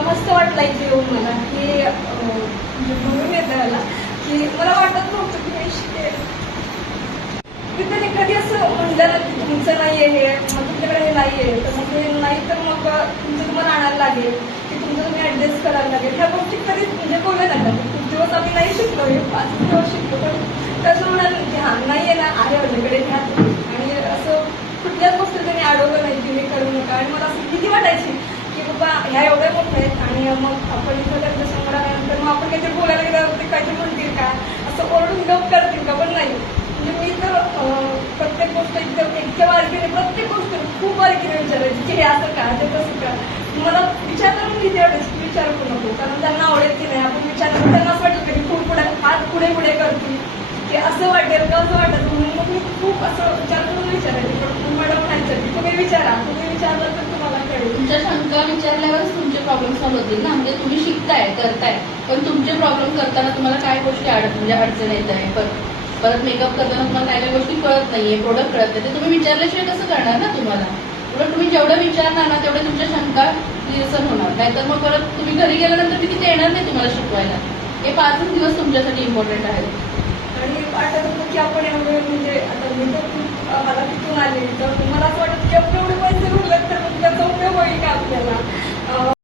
मस्त वाटलं इथे येऊन मला की म्हणजे बघून येतं मला की मला वाटत नव्हतं की मी शिकेल. मी कधी कधी असं म्हणलं ना की तुमचं नाही आहे हे, मग तुमच्याकडे हे नाही आहे, तर मग हे नाही तर मग तुमचं तुम्हाला आणायला लागेल की तुमचं तुम्ही ॲडजस्ट करायला लागेल. ह्या गोष्टी कधीच म्हणजे बोलले नाही. खूप दिवस आम्ही नाही शिकलो, हे 5 दिवस शिकलो, पण तसं म्हणाल की हां नाही आहे ना, आहे माझ्याकडे घ्या आणि असं कुठल्याच गोष्टी त्यांनी अडवलं नाही की हे करू नका. आणि मला असं भीती वाटायची की बाबा ह्या एवढ्या मोठ्या आहेत आणि मग आपण इथं त्यांच्या समोर आल्यानंतर मग आपण काहीतरी बोलायला गेल्यावर ते काहीतरी म्हणतील का, असं ओरडून गप करतील का, पण नाही. म्हणजे मी तर प्रत्येक गोष्ट एकदम इतक्या बारकीने प्रत्येक गोष्ट खूप बारकीने विचारायची की हे असं का, ते तसं का. मला विचार करून भीती वाटायची की विचार करू नको, कारण त्यांना आवडेल की नाही. आपण विचार करून त्यांना असं वाटलं की खूप पुढे हात पुढे पुढे करतील की असं वाटेल का, असं वाटत. म्हणून मग मी खूप असं विचार करून विचारायचे. पण मॅडम म्हणायचं की तुम्ही विचारा, तुम्ही विचारलं तर तुम्हाला कळेल. तुमच्या शंका विचारल्यावरच तुमचे प्रॉब्लेम सॉल्व्ह होतील ना. म्हणजे तुम्ही शिकताय करताय, पण तुमचे प्रॉब्लेम करताना तुम्हाला काय गोष्टी म्हणजे अडचण येत आहे, परत मेकअप करताना तुम्हाला काय काय गोष्टी कळत नाहीये, प्रोडक्ट कळत नाही, ते तुम्ही विचारल्याशिवाय कसं करणार ना तुम्हाला. उलट तुम्ही जेवढं विचारणार ना तेवढे तुमच्या शंका निरसन होणार. नाहीतर मग परत तुम्ही घरी गेल्यानंतर मी तिथे येणार नाही तुम्हाला शिकवायला. हे 5 दिवस तुमच्यासाठी इम्पॉर्टंट आहेत. आणि वाटत होतं की आपण एवढे म्हणजे आता मी तर खूप मला तिथून आले तर